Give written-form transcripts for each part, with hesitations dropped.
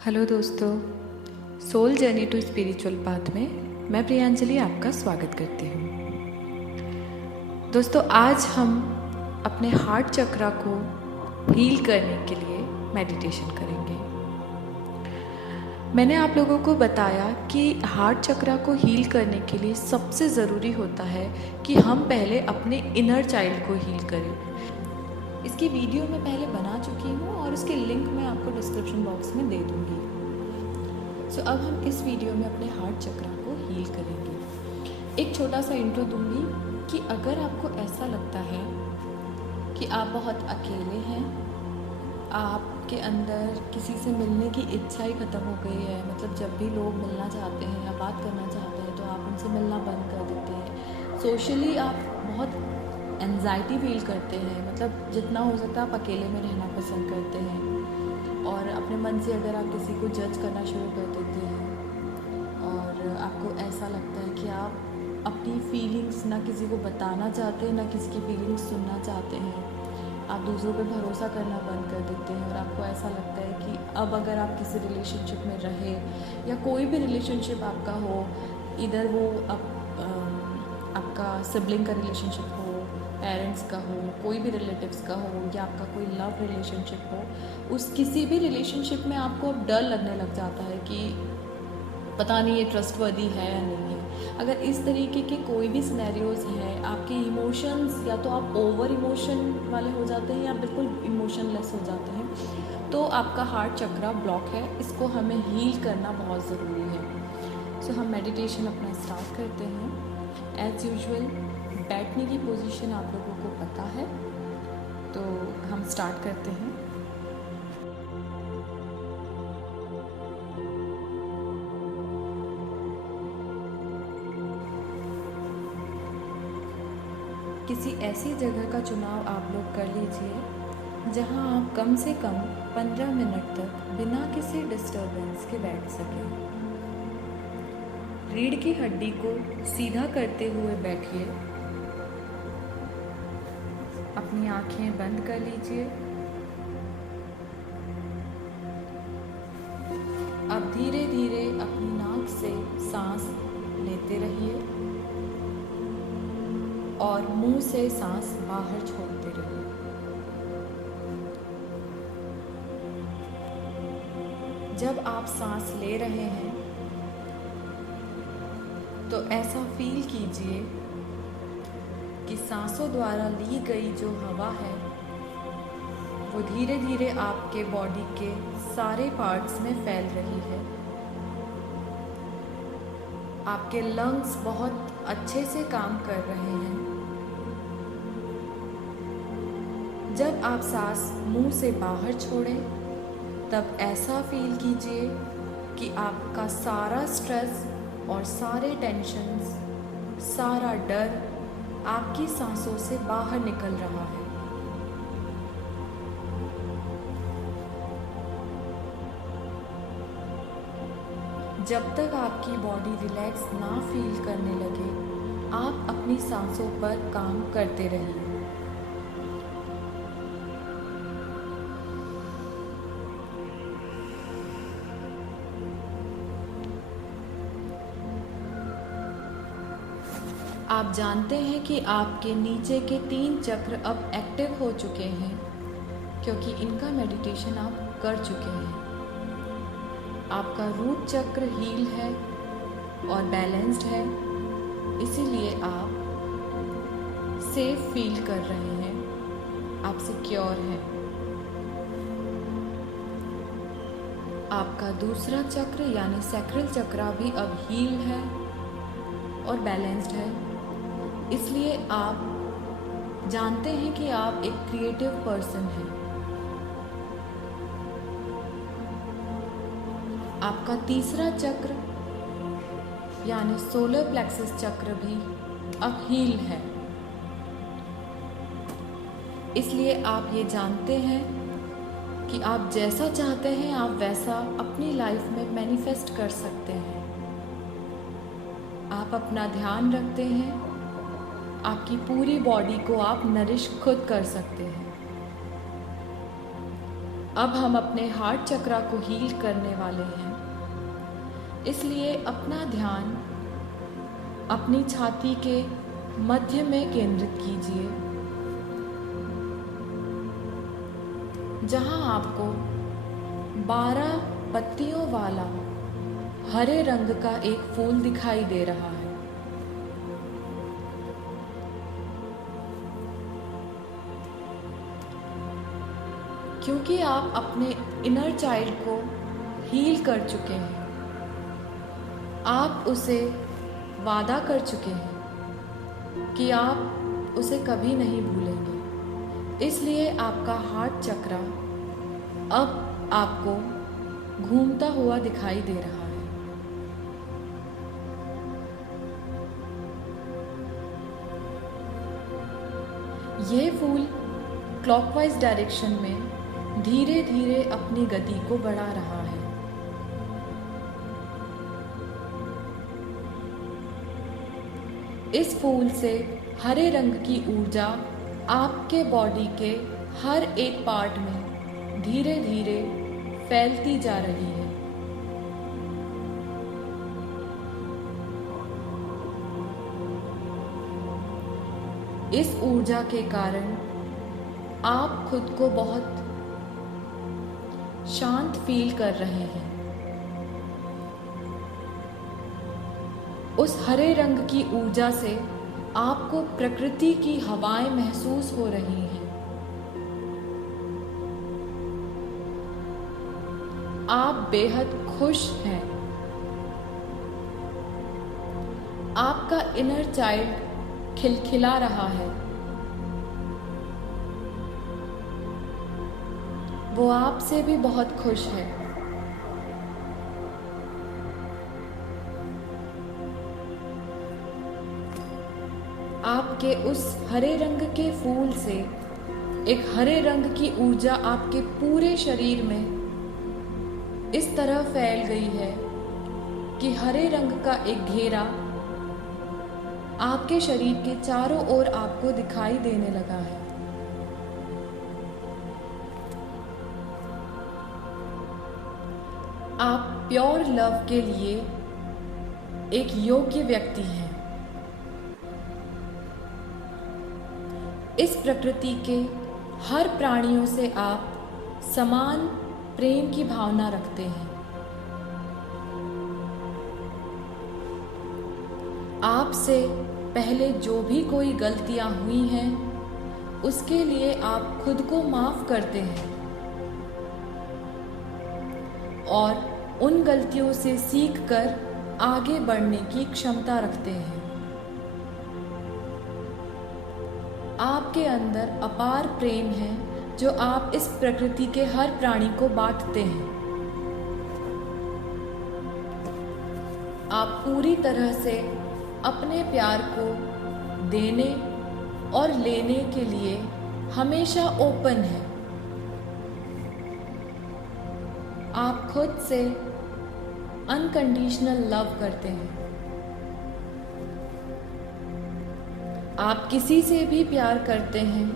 Hello दोस्तों, soul journey to spiritual path में मैं प्रियांजलि आपका स्वागत करती हूँ। दोस्तों, आज हम अपने हार्ट चक्रा को हील करने के लिए मेडिटेशन करेंगे। मैंने आप लोगों को बताया कि हार्ट चक्रा को हील करने के लिए सबसे ज़रूरी होता है कि हम पहले अपने इनर चाइल्ड को हील करें। इसकी वीडियो मैं पहले बना चुकी हूँ और उसके लिंक मैं आपको डिस्क्रिप्शन बॉक्स में दे दूँगी। अब हम इस वीडियो में अपने हार्ट चक्रा को हील करेंगे। एक छोटा सा इंट्रो दूँगी कि अगर आपको ऐसा लगता है कि आप बहुत अकेले हैं, आपके अंदर किसी से मिलने की इच्छा ही ख़त्म हो गई है, मतलब जब भी लोग मिलना चाहते हैं या बात करना चाहते हैं तो आप उनसे मिलना बंद कर देते हैं। सोशली आप बहुत एंजाइटी फील करते हैं, मतलब जितना हो सकता है आप अकेले में रहना पसंद करते हैं और अपने मन से अगर आप किसी को जज करना शुरू कर देते हैं और आपको ऐसा लगता है कि आप अपनी फीलिंग्स ना किसी को बताना चाहते हैं, ना किसी की फीलिंग्स सुनना चाहते हैं, आप दूसरों पे भरोसा करना बंद कर देते हैं और आपको ऐसा लगता है कि अब अगर आप किसी रिलेशनशिप में रहे या कोई भी रिलेशनशिप आपका हो, इधर वो आपका सिबलिंग का रिलेशनशिप हो, पेरेंट्स का हो, कोई भी रिलेटिव्स का हो या आपका कोई लव रिलेशनशिप हो, उस किसी भी रिलेशनशिप में आपको अब डर लगने लग जाता है कि पता नहीं ये ट्रस्टवर्दी है या नहीं है। अगर इस तरीके के कोई भी सिनेरियोज हैं, आपके इमोशंस या तो आप ओवर इमोशन वाले हो जाते हैं या बिल्कुल इमोशनलेस हो जाते हैं, तो आपका हार्ट चक्रा ब्लॉक है। इसको हमें हील करना बहुत ज़रूरी है। हम मेडिटेशन अपना स्टार्ट करते हैं। एज़ यूजुअल बैठने की पोजीशन आप लोगों को पता है, तो हम स्टार्ट करते हैं। किसी ऐसी जगह का चुनाव आप लोग कर लीजिए जहां आप कम से कम 15 मिनट तक बिना किसी डिस्टरबेंस के बैठ सकें। रीढ़ की हड्डी को सीधा करते हुए बैठिए। अपनी आंखें बंद कर लीजिए। अब धीरे धीरे अपनी नाक से सांस लेते रहिए और मुंह से सांस बाहर छोड़ते रहिए। जब आप सांस ले रहे हैं तो ऐसा फील कीजिए कि सांसों द्वारा ली गई जो हवा है वो धीरे धीरे आपके बॉडी के सारे पार्ट्स में फैल रही है। आपके लंग्स बहुत अच्छे से काम कर रहे हैं। जब आप सांस मुंह से बाहर छोड़ें तब ऐसा फील कीजिए कि आपका सारा स्ट्रेस और सारे टेंशन्स, सारा डर आपकी सांसों से बाहर निकल रहा है। जब तक आपकी बॉडी रिलैक्स ना फील करने लगे, आप अपनी सांसों पर काम करते रहिए। आप जानते हैं कि आपके नीचे के 3 चक्र अब एक्टिव हो चुके हैं क्योंकि इनका मेडिटेशन आप कर चुके हैं। आपका रूट चक्र हील है और बैलेंस्ड है, इसीलिए आप सेफ फील कर रहे हैं, आप सिक्योर हैं। आपका दूसरा चक्र यानी सैक्रल चक्र भी अब हील है और बैलेंस्ड है, इसलिए आप जानते हैं कि आप एक क्रिएटिव पर्सन हैं। आपका तीसरा चक्र यानी सोलर प्लेक्सस चक्र भी अब हील है, इसलिए आप ये जानते हैं कि आप जैसा चाहते हैं आप वैसा अपनी लाइफ में मैनिफेस्ट कर सकते हैं। आप अपना ध्यान रखते हैं, आपकी पूरी बॉडी को आप नरिश खुद कर सकते हैं। अब हम अपने हार्ट चक्रा को हील करने वाले हैं, इसलिए अपना ध्यान अपनी छाती के मध्य में केंद्रित कीजिए, जहां आपको 12 पत्तियों वाला हरे रंग का एक फूल दिखाई दे रहा है। क्योंकि आप अपने इनर चाइल्ड को हील कर चुके हैं, आप उसे वादा कर चुके हैं कि आप उसे कभी नहीं भूलेंगे, इसलिए आपका हार्ट चक्रा अब आपको घूमता हुआ दिखाई दे रहा है। ये फूल क्लॉकवाइज डायरेक्शन में धीरे धीरे अपनी गति को बढ़ा रहा है। इस फूल से हरे रंग की ऊर्जा आपके बॉडी के हर एक पार्ट में धीरे धीरे फैलती जा रही है। इस ऊर्जा के कारण आप खुद को बहुत शांत फील कर रहे हैं। उस हरे रंग की ऊर्जा से आपको प्रकृति की हवाएं महसूस हो रही हैं। आप बेहद खुश हैं। आपका इनर चाइल्ड खिलखिला रहा है। वो आपसे भी बहुत खुश है। आपके उस हरे रंग के फूल से एक हरे रंग की ऊर्जा आपके पूरे शरीर में इस तरह फैल गई है कि हरे रंग का एक घेरा आपके शरीर के चारों ओर आपको दिखाई देने लगा है। आप प्योर लव के लिए एक योग्य व्यक्ति हैं। इस प्रकृति के हर प्राणियों से आप समान प्रेम की भावना रखते हैं। आपसे पहले जो भी कोई गलतियां हुई हैं, उसके लिए आप खुद को माफ करते हैं और उन गलतियों से सीखकर आगे बढ़ने की क्षमता रखते हैं। आपके अंदर अपार प्रेम है जो आप इस प्रकृति के हर प्राणी को बांटते हैं। आप पूरी तरह से अपने प्यार को देने और लेने के लिए हमेशा ओपन हैं। आप खुद से अनकंडीशनल लव करते हैं। आप किसी से भी प्यार करते हैं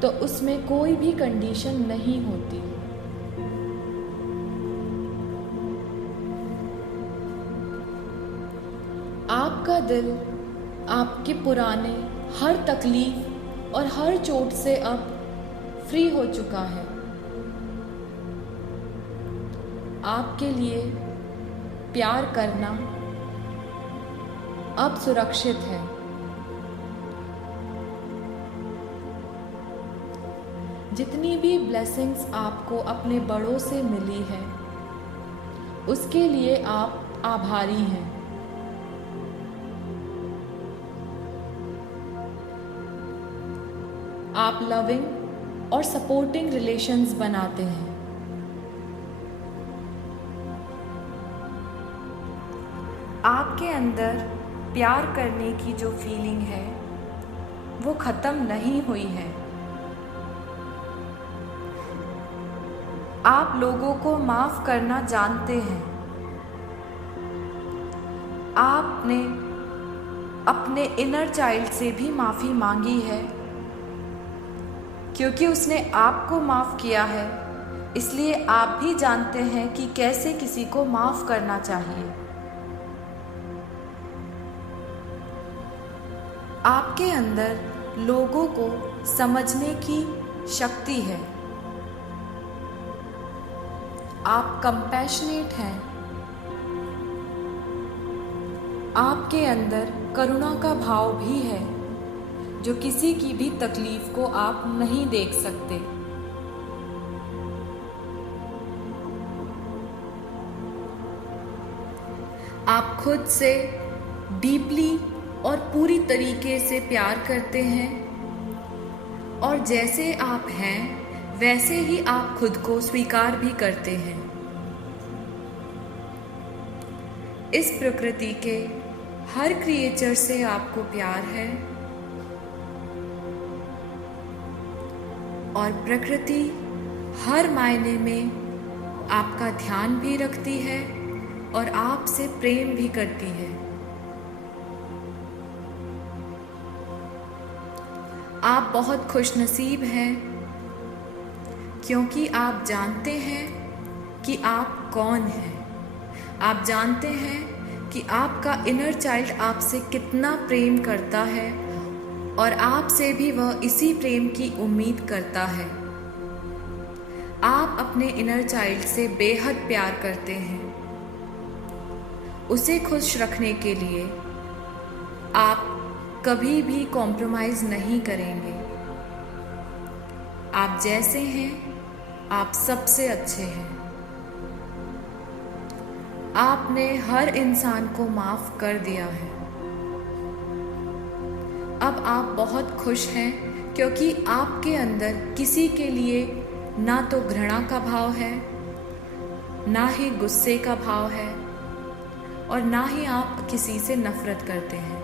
तो उसमें कोई भी कंडीशन नहीं होती। आपका दिल आपके पुराने हर तकलीफ और हर चोट से अब फ्री हो चुका है। आपके लिए प्यार करना अब सुरक्षित है। जितनी भी ब्लेसिंग्स आपको अपने बड़ों से मिली है, उसके लिए आप आभारी हैं। आप लविंग और सपोर्टिंग रिलेशंस बनाते हैं। आपके अंदर प्यार करने की जो फीलिंग है वो ख़त्म नहीं हुई है। आप लोगों को माफ़ करना जानते हैं। आपने अपने इनर चाइल्ड से भी माफ़ी मांगी है, क्योंकि उसने आपको माफ़ किया है इसलिए आप भी जानते हैं कि कैसे किसी को माफ़ करना चाहिए। आपके अंदर लोगों को समझने की शक्ति है। आप कंपैशनेट हैं। आपके अंदर करुणा का भाव भी है, जो किसी की भी तकलीफ को आप नहीं देख सकते। आप खुद से डीपली और पूरी तरीके से प्यार करते हैं, और जैसे आप हैं वैसे ही आप खुद को स्वीकार भी करते हैं। इस प्रकृति के हर क्रिएचर से आपको प्यार है, और प्रकृति हर मायने में आपका ध्यान भी रखती है और आपसे प्रेम भी करती है। आप बहुत खुशनसीब हैं, क्योंकि आप जानते हैं कि आप कौन हैं। आप जानते हैं कि आपका इनर चाइल्ड आपसे कितना प्रेम करता है, और आपसे भी वह इसी प्रेम की उम्मीद करता है। आप अपने इनर चाइल्ड से बेहद प्यार करते हैं। उसे खुश रखने के लिए आप कभी भी कॉम्प्रोमाइज़ नहीं करेंगे। आप जैसे हैं, आप सबसे अच्छे हैं। आपने हर इंसान को माफ़ कर दिया है। अब आप बहुत खुश हैं, क्योंकि आपके अंदर किसी के लिए ना तो घृणा का भाव है, ना ही गुस्से का भाव है, और ना ही आप किसी से नफरत करते हैं।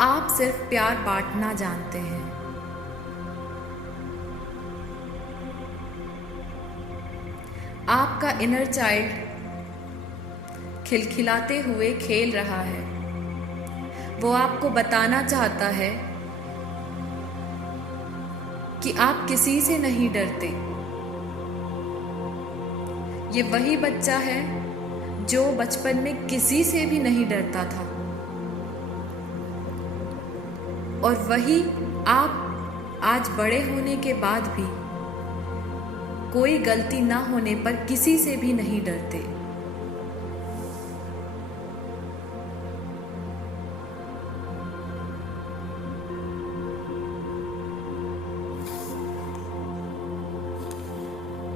आप सिर्फ प्यार बांटना जानते हैं। आपका इनर चाइल्ड खिलखिलाते हुए खेल रहा है। वो आपको बताना चाहता है कि आप किसी से नहीं डरते। ये वही बच्चा है जो बचपन में किसी से भी नहीं डरता था, और वही आप आज बड़े होने के बाद भी कोई गलती ना होने पर किसी से भी नहीं डरते।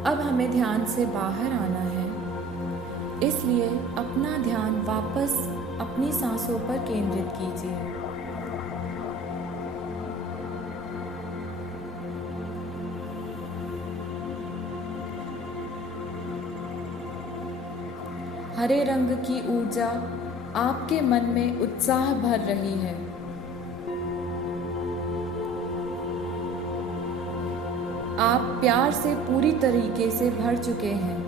अब हमें ध्यान से बाहर आना है, इसलिए अपना ध्यान वापस अपनी सांसों पर केंद्रित कीजिए। हरे रंग की ऊर्जा आपके मन में उत्साह भर रही है। आप प्यार से पूरी तरीके से भर चुके हैं।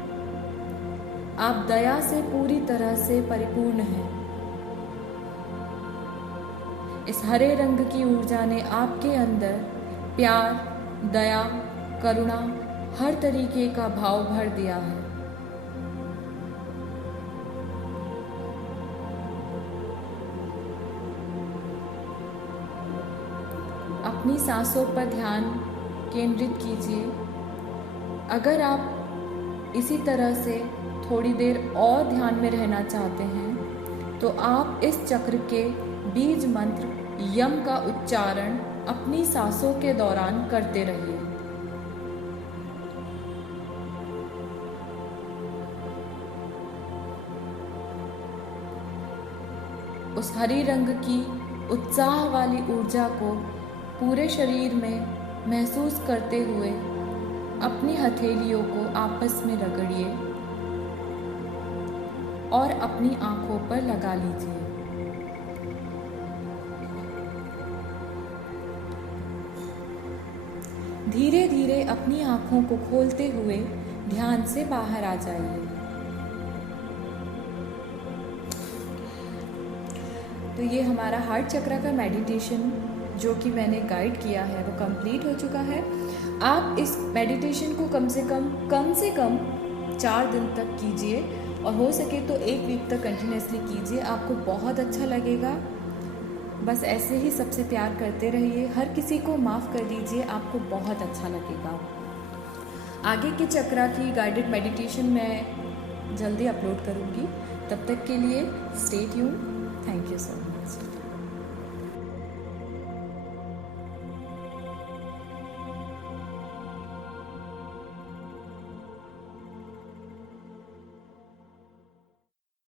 आप दया से पूरी तरह से परिपूर्ण हैं। इस हरे रंग की ऊर्जा ने आपके अंदर प्यार, दया, करुणा, हर तरीके का भाव भर दिया है। अपनी सांसों पर ध्यान केंद्रित कीजिए। अगर आप इसी तरह से थोड़ी देर और ध्यान में रहना चाहते हैं, तो आप इस चक्र के बीज मंत्र यम का उच्चारण अपनी सांसों के दौरान करते रहिए। उस हरी रंग की उत्साह वाली ऊर्जा को पूरे शरीर में महसूस करते हुए अपनी हथेलियों को आपस में रगड़िए और अपनी आंखों पर लगा लीजिए। धीरे धीरे अपनी आंखों को खोलते हुए ध्यान से बाहर आ जाइए। तो ये हमारा हार्ट चक्र का मेडिटेशन जो कि मैंने गाइड किया है वो कंप्लीट हो चुका है। आप इस मेडिटेशन को कम से कम 4 दिन तक कीजिए और हो सके तो 1 वीक तक कंटिन्यूसली कीजिए, आपको बहुत अच्छा लगेगा। बस ऐसे ही सबसे प्यार करते रहिए, हर किसी को माफ़ कर दीजिए, आपको बहुत अच्छा लगेगा। आगे के चक्रा की गाइडेड मेडिटेशन मैं जल्दी अपलोड करूँगी, तब तक के लिए stay tune. Thank you so much.